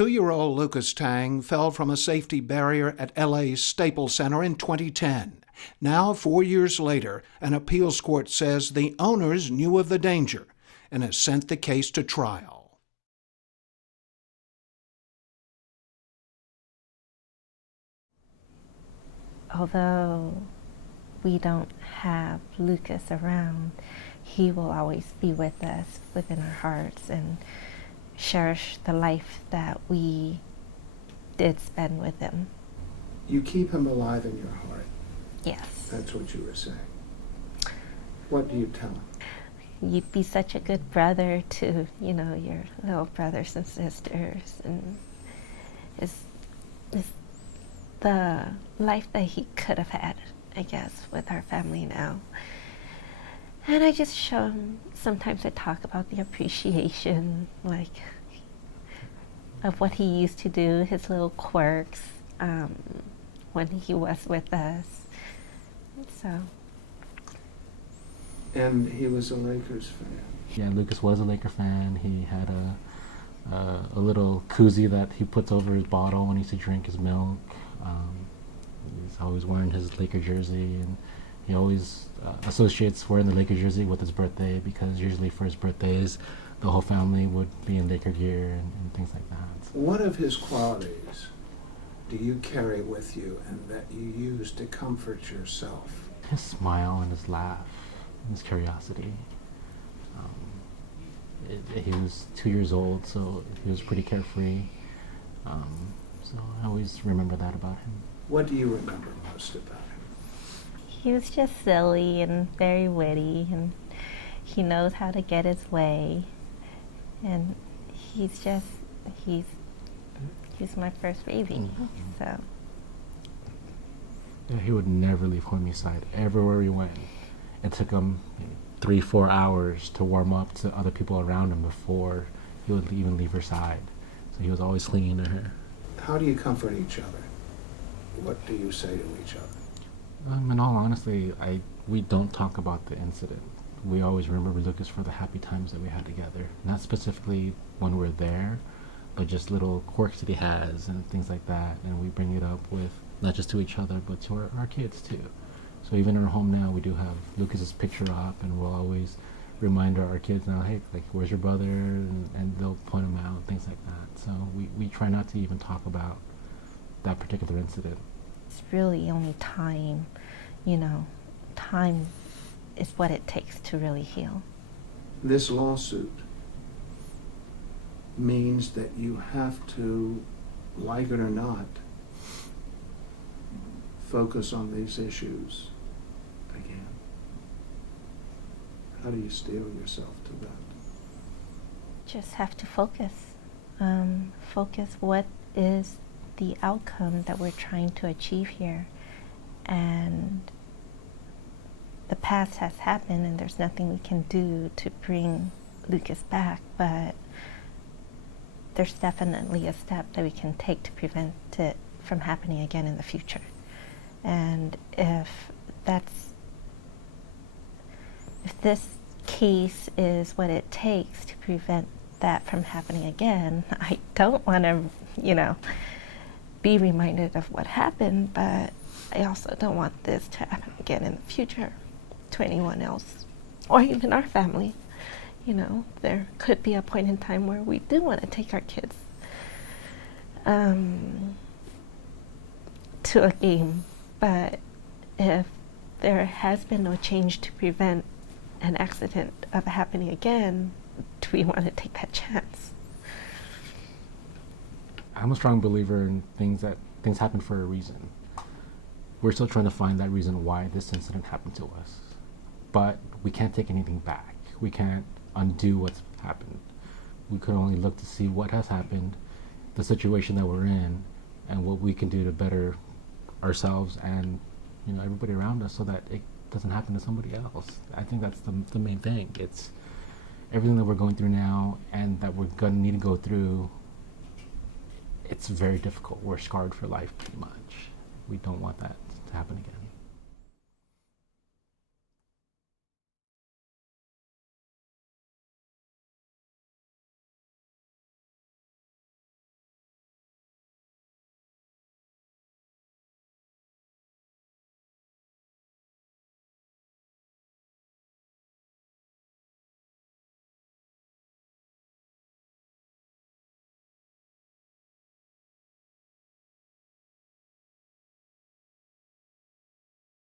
2-year-old Lucas Tang fell from a safety barrier at LA's Staples Center in 2010. Now, 4 years later, an appeals court says the owners knew of the danger and has sent the case to trial. Although we don't have Lucas around, he will always be with us within our hearts and cherish the life that we did spend with him. You keep him alive in your heart. Yes. That's what you were saying. What do you tell him? You'd be such a good brother to, your little brothers and sisters, and it's the life that he could have had, I guess, with our family now. And I just show him, sometimes I talk about the appreciation, of what he used to do, his little quirks, when he was with us. So. And he was a Lakers fan. Yeah, Lucas was a Laker fan. He had a little koozie that he puts over his bottle when he used to drink his milk. He's always wearing his Laker jersey, and he always associates wearing the Laker jersey with his birthday, because usually for his birthdays the whole family would be in Laker gear and things like that. What of his qualities do you carry with you and that you use to comfort yourself? His smile and his laugh and his curiosity. He was 2 years old, so he was pretty carefree. So I always remember that about him. What do you remember most about him? He was just silly and very witty, and he knows how to get his way. And he's my first baby. Mm-hmm. So. Yeah, he would never leave Homie's side. Everywhere he went, it took him 3-4 hours to warm up to other people around him before he would even leave her side. So he was always clinging to her. How do you comfort each other? What do you say to each other? In all honesty, we don't talk about the incident. We always remember Lucas for the happy times that we had together. Not specifically when we're there, but just little quirks that he has and things like that. And we bring it up with, not just to each other, but to our kids too. So even in our home now, we do have Lucas's picture up, and we'll always remind our kids now, hey, where's your brother? And they'll point him out, things like that. So we try not to even talk about that particular incident. It's really only time, time is what it takes to really heal. This lawsuit means that you have to, like it or not, focus on these issues again. How do you steel yourself to that? Just have to focus. Focus what is the outcome that we're trying to achieve here. And the past has happened, and there's nothing we can do to bring Lucas back, but there's definitely a step that we can take to prevent it from happening again in the future. And if this case is what it takes to prevent that from happening again, I don't want to, be reminded of what happened, but I also don't want this to happen again in the future to anyone else, or even our family. There could be a point in time where we do want to take our kids to a game, but if there has been no change to prevent an accident of happening again, do we want to take that chance? I'm a strong believer in things happen for a reason. We're still trying to find that reason why this incident happened to us. But we can't take anything back. We can't undo what's happened. We could only look to see what has happened, the situation that we're in, and what we can do to better ourselves and everybody around us so that it doesn't happen to somebody else. I think that's the main thing. It's everything that we're going through now and that we're going to need to go through. It's very difficult. We're scarred for life, pretty much. We don't want that to happen again.